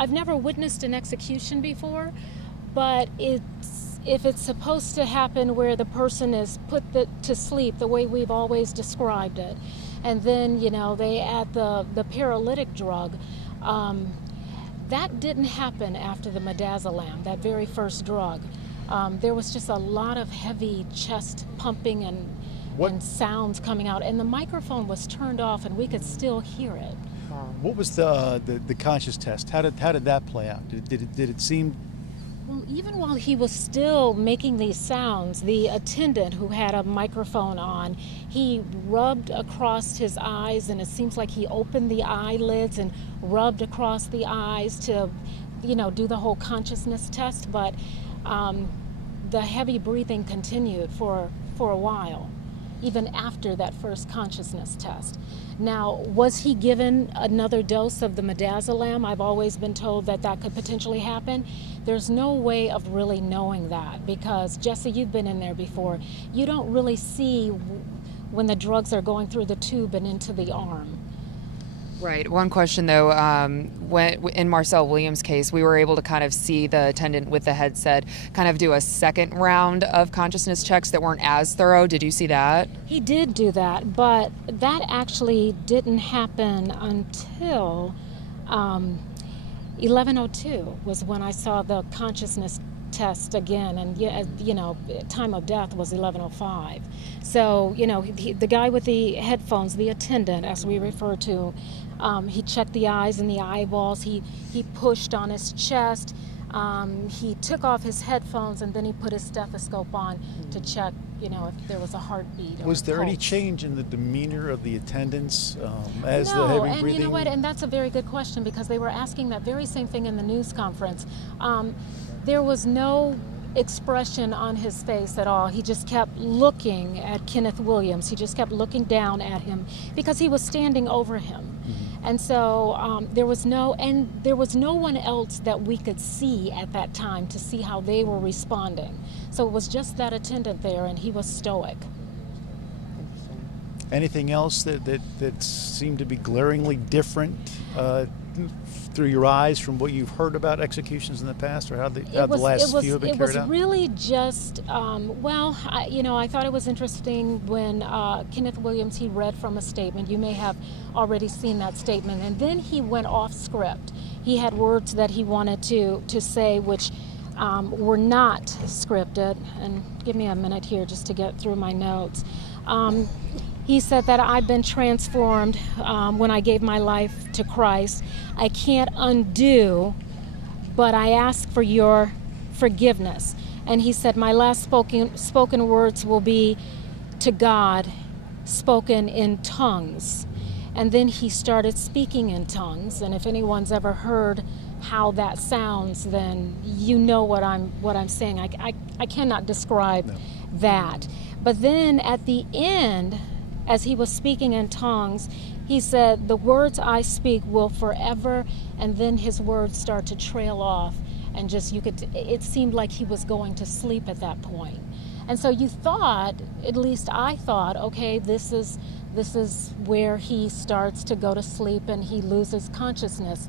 I've never witnessed an execution before, but if it's supposed to happen where the person is put to sleep the way we've always described it, and then they add the paralytic drug, that didn't happen after the midazolam, that very first drug. There was just a lot of heavy chest pumping and sounds coming out, and the microphone was turned off and we could still hear it. What was the conscious test? How did that play out? Did it seem? Well, even while he was still making these sounds, the attendant who had a microphone on, he rubbed across his eyes, and it seems like he opened the eyelids and rubbed across the eyes to, do the whole consciousness test. But the heavy breathing continued for a while, even after that first consciousness test. Now, was he given another dose of the midazolam? I've always been told that could potentially happen. There's no way of really knowing that, because, Jesse, you've been in there before. You don't really see when the drugs are going through the tube and into the arm. Right. One question, though, in Marcel Wiliams' case, we were able to kind of see the attendant with the headset kind of do a second round of consciousness checks that weren't as thorough. Did you see that? He did do that, but that actually didn't happen until 11:02 was when I saw the consciousness test again, and time of death was 11:05. So the guy with the headphones, the attendant as we refer to, he checked the eyes and the eyeballs. He pushed on his chest. He took off his headphones, and then he put his stethoscope on to check if there was a heartbeat. Was there any change in the demeanor of the attendants as the heavy breathing? And you know what? And that's a very good question, because they were asking that very same thing in the news conference. There was no expression on his face at all. He just kept looking at Kenneth Wiliams. He just kept looking down at him because he was standing over him. Mm-hmm. And so there was no one else that we could see at that time to see how they were responding. So it was just that attendant there, and he was stoic. Anything else that seemed to be glaringly different through your eyes from what you've heard about executions in the past, or how the last few have been carried out? It was really just, I thought it was interesting when Kenneth Wiliams, he read from a statement. You may have already seen that statement. And then he went off script. He had words that he wanted to say, which were not scripted. And give me a minute here just to get through my notes. He said that I've been transformed when I gave my life to Christ. I can't undo, but I ask for your forgiveness. And he said my last spoken words will be to God, spoken in tongues. And then he started speaking in tongues. And if anyone's ever heard how that sounds, then you know what I'm saying. I cannot describe that. But then at the end, as he was speaking in tongues, he said, the words I speak will forever, and then his words start to trail off, and it seemed like he was going to sleep at that point. And so you thought, at least I thought, okay, this is where he starts to go to sleep and he loses consciousness.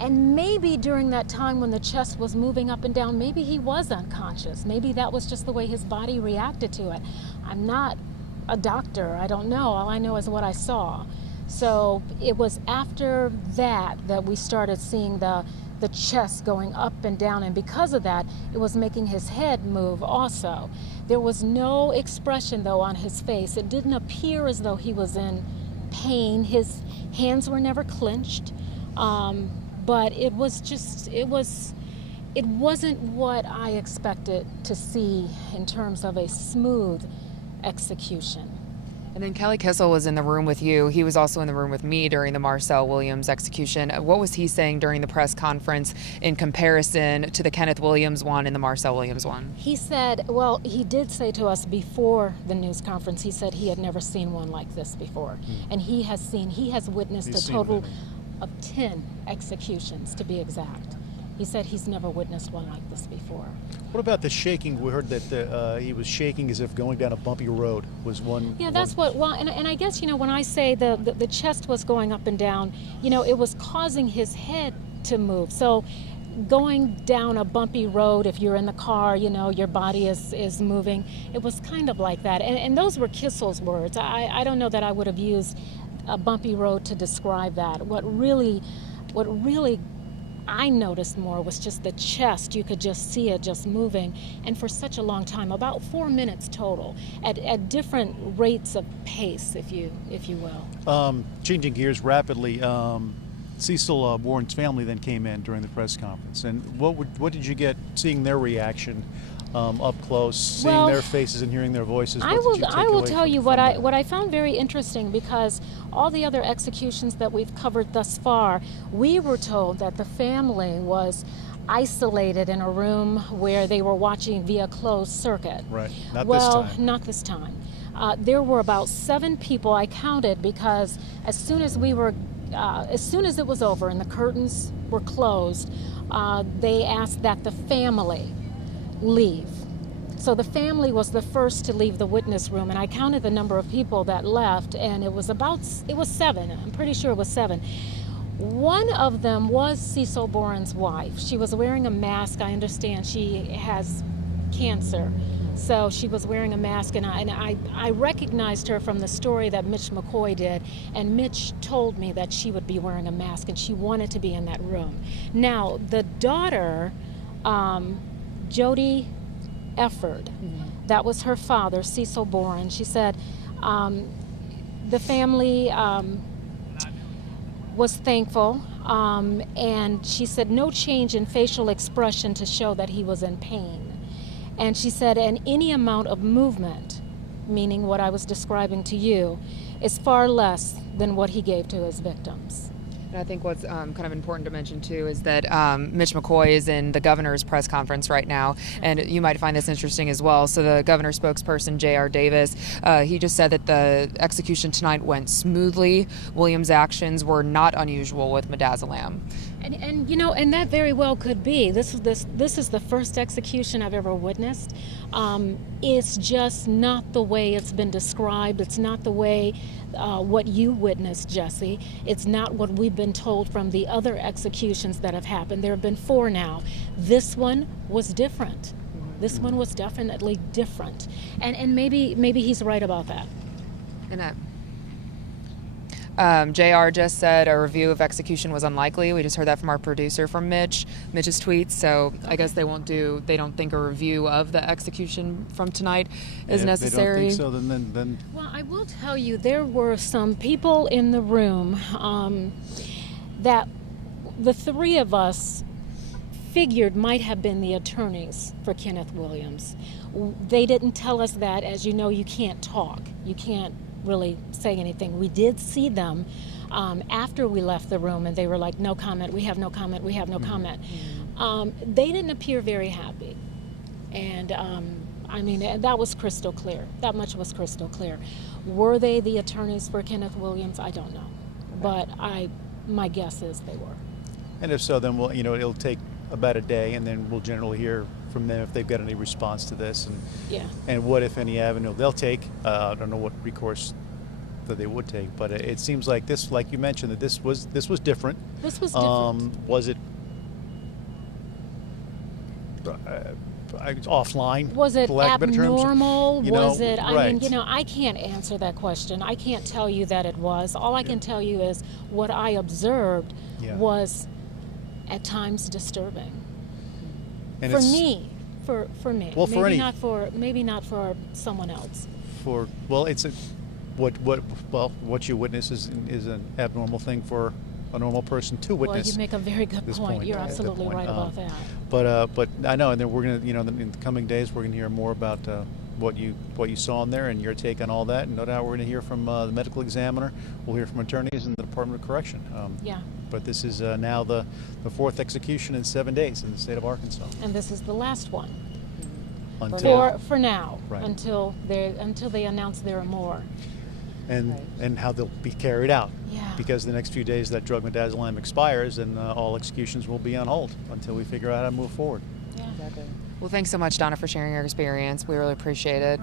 And maybe during that time when the chest was moving up and down, maybe he was unconscious. Maybe that was just the way his body reacted to it. I'm not a doctor. I don't know. All I know is what I saw. So it was after that we started seeing the chest going up and down, and because of that, it was making his head move also. There was no expression, though, on his face. It didn't appear as though he was in pain. His hands were never clenched, but it wasn't what I expected to see in terms of a smooth execution. And then Kelly Kissel was in the room with you. He was also in the room with me during the Marcel Wiliams execution. What was he saying during the press conference in comparison to the Kenneth Wiliams one and the Marcel Wiliams one? He said, well, he did say to us before the news conference, he said he had never seen one like this before. And he has witnessed a total of 10 executions, to be exact. He said he's never witnessed one like this before. What about the shaking? We heard that he was shaking as if going down a bumpy road was one. Yeah, that's what, well, and I guess, when I say the chest was going up and down, it was causing his head to move. So going down a bumpy road, if you're in the car, your body is moving. It was kind of like that. And those were Kissel's words. I don't know that I would have used a bumpy road to describe that. What really I noticed more was just the chest. You could just see it just moving, and for such a long time, about 4 minutes total, at different rates of pace, if you will. Changing gears rapidly, Cecil Warren's family then came in during the press conference, and what did you get seeing their reaction up close, seeing their faces and hearing their voices? I will tell you what I found very interesting, because all the other executions that we've covered thus far, we were told that the family was isolated in a room where they were watching via closed circuit. Right. Not this time. There were about 7 people I counted, because as soon as it was over and the curtains were closed, they asked that the family leave. So the family was the first to leave the witness room, and I counted the number of people that left, and it was 7. I'm pretty sure it was 7. One of them was Cecil Boren's wife. She was wearing a mask. I understand she has cancer, so she was wearing a mask, and I recognized her from the story that Mitch McCoy did, and Mitch told me that she would be wearing a mask and she wanted to be in that room. Now, the daughter, Jody Efford, that was her father, Cecil Boren. She said the family was thankful, and she said no change in facial expression to show that he was in pain. And she said, and any amount of movement, meaning what I was describing to you, is far less than what he gave to his victims. And I think what's kind of important to mention, too, is that Mitch McCoy is in the governor's press conference right now, and you might find this interesting as well. So the governor spokesperson, J.R. Davis, he just said that the execution tonight went smoothly. Wiliams' actions were not unusual with midazolam. And that very well could be. This is the first execution I've ever witnessed. It's just not the way it's been described. It's not the way what you witnessed, Jesse. It's not what we've been told from the other executions that have happened. There have been 4 now. This one was different. This one was definitely different. And maybe he's right about that. JR just said a review of execution was unlikely. We just heard that from our producer, from Mitch's tweets. So I guess they don't think a review of the execution from tonight is necessary. If they don't think so, then. Well, I will tell you, there were some people in the room that the 3 of us figured might have been the attorneys for Kenneth Wiliams. They didn't tell us that. As you know, you can't talk. You can't really say anything. We did see them after we left the room, and they were like, no comment, we have no comment, we have no comment. They didn't appear very happy. And that was crystal clear. That much was crystal clear. Were they the attorneys for Kenneth Wiliams? I don't know. But my guess is they were. And if so, then it'll take about a day, and then we'll generally hear from them if they've got any response to this, and what, if any, avenue they'll take. I don't know what recourse that they would take, but it seems like this, like you mentioned, that this was different. This was different. Was it offline? Was it abnormal? Was it? Right. I can't answer that question. I can't tell you that it was. All I can tell you is what I observed was at times disturbing. And for me. Well, maybe not for someone else. What you witness is an abnormal thing for a normal person to witness. Well, you make a very good point. You're absolutely right about that. But I know, and then we're gonna, in the coming days, we're gonna hear more about what you saw in there and your take on all that, and no doubt we're gonna hear from the medical examiner. We'll hear from attorneys in the Department of Correction. But this is now the 4th execution in 7 days in the state of Arkansas. And this is the last one. For now, right. until they announce there are more. And how they'll be carried out. Yeah. Because the next few days that drug midazolam expires, and all executions will be on hold until we figure out how to move forward. Yeah. Exactly. Well, thanks so much, Donna, for sharing your experience. We really appreciate it.